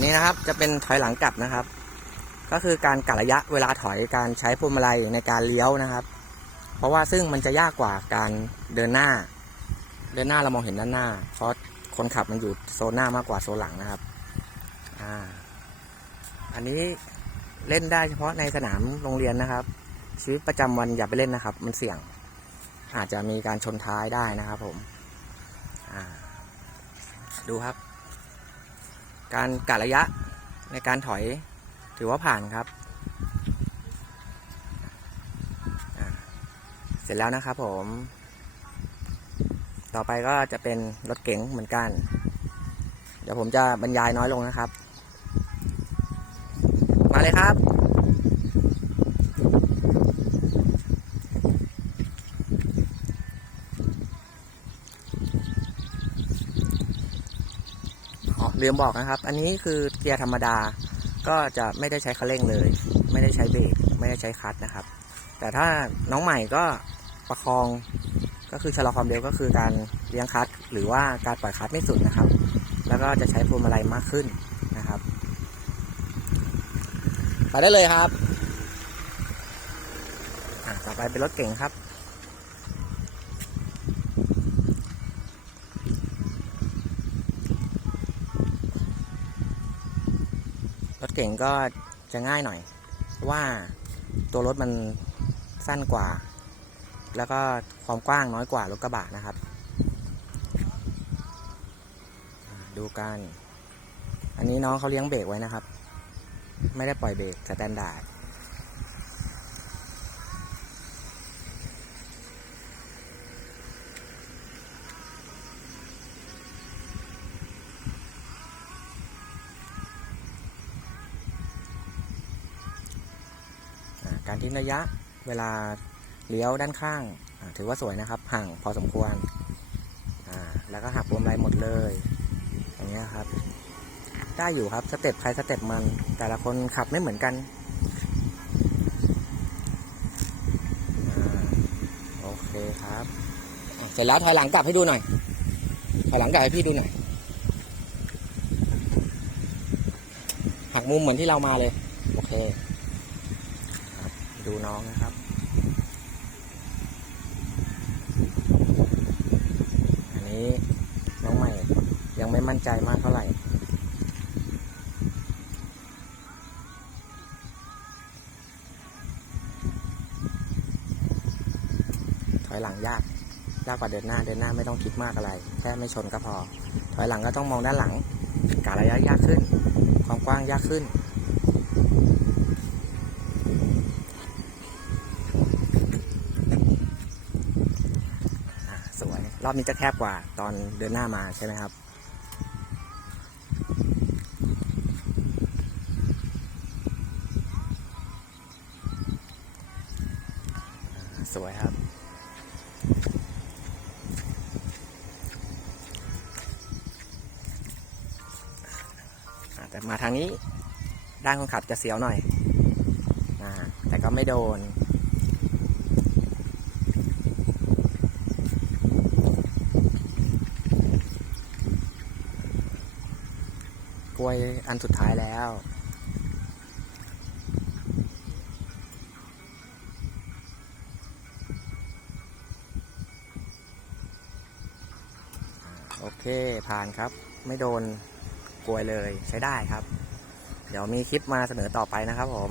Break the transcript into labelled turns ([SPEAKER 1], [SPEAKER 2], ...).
[SPEAKER 1] นนี้นะครับ จะเป็นถอยหลังกลับนะครับ ก็คือการกะระยะเวลาถอยการใช้พวงมาลัยในการเลี้ยวนะครับ เพราะว่าซึ่งมันจะยากกว่าการเดินหน้า เดินหน้าเรามองเห็นด้านหน้า เพราะคนขับมันอยู่โซนหน้ามากกว่าโซนหลังนะครับอ่าอันนี้เล่นได้เฉพาะในสนามโรงเรียนนะครับ ชีวิตประจำวันอย่าไปเล่นนะครับ มันเสี่ยง อาจจะมีการชนท้ายได้นะครับผมดูครับ การกะระยะในการถอยถือว่าผ่านครับ เสร็จแล้วนะครับผม ต่อไปก็จะเป็นรถเก๋งเหมือนกัน เดี๋ยวผมจะบรรยายน้อยลงนะครับ มาเลยครับ ลืมบอกนะครับ อันนี้คือเกียร์ธรรมดา ก็จะไม่ได้ใช้คันเร่งเลย ไม่ได้ใช้เบรกไม่ได้ใช้คลัตช์นะครับ แต่ถ้าน้องใหม่ก็ประคองก็คือชะลอความเร็วก็คือการเลี้ยงคลัตช์หรือว่าการปล่อยคลัตช์ไม่สุดนะครับ แล้วก็จะใช้พวงมาลัยมากขึ้นนะครับไปได้เลยครับอะต่อไปเป็นรถเก่งครับ เก่งก็จะง่ายหน่อยว่าตัวรถมันสั้นกว่า แล้วก็ความกว้างน้อยกว่ารถกระบะนะครับ ดูกัน อันนี้น้องเขาเลี้ยงเบรกไว้นะครับ ไม่ได้ปล่อยเบรกสแตนดาร์ด การทิ้งระยะเวลาเลี้ยวด้านข้าง ถือว่าสวยนะครับ ห่างพอสมควร แล้วก็หักพวงมาลัยหมดเลยอย่างเงี้ยครับ ได้อยู่ครับสเต็ปใครสเต็ปมัน แต่ละคนขับไม่เหมือนกันอโอเคครับ เสร็จแล้วถอยหลังกลับให้ดูหน่อยถอยหลังกลับให้พี่ดูหน่อยหักมุมเหมือนที่เรามาเลย โอเค ดูน้องนะครับอันนี้น้องใหม่ยังไม่มั่นใจมากเท่าไหร่ถอยหลังยากยากกว่าเดินหน้าเดินหน้าไม่ต้องคิดมากอะไร แค่ไม่ชนก็พอ ถอยหลังก็ต้องมองด้านหลังกะระยะยากขึ้น ความกว้างยากขึ้น อะสวย รอบนี้จะแคบกว่าตอนเดินหน้ามาใช่ไหมครับสวยครับ แต่มาทางนี้ด้านคนขับจะเสียวหน่อยอแต่ก็ไม่โดน กล้วยอันสุดท้ายแล้ว โอเคผ่านครับ ไม่โดนกลวยเลยใช้ได้ครับ เดี๋ยวมีคลิปมาเสนอต่อไปนะครับผม